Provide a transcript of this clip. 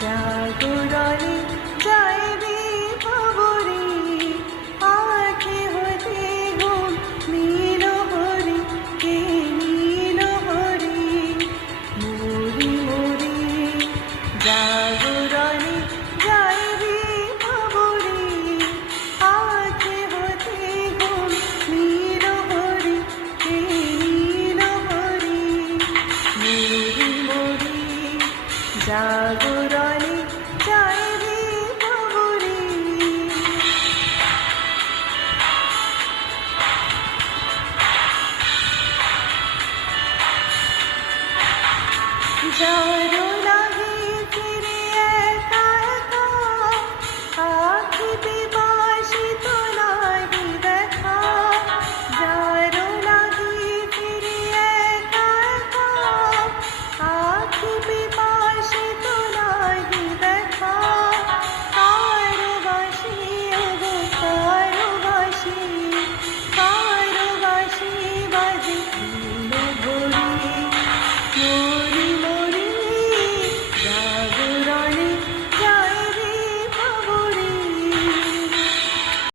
জাগরণে যাইবে খবরে আখে হতে ঘুম নীল হরি কে নীল হরি মরি মরি জাগরণে যাইবে খবরে আখে হতে ঘুম নীল হরি কে নীল জাগরণে I don't know.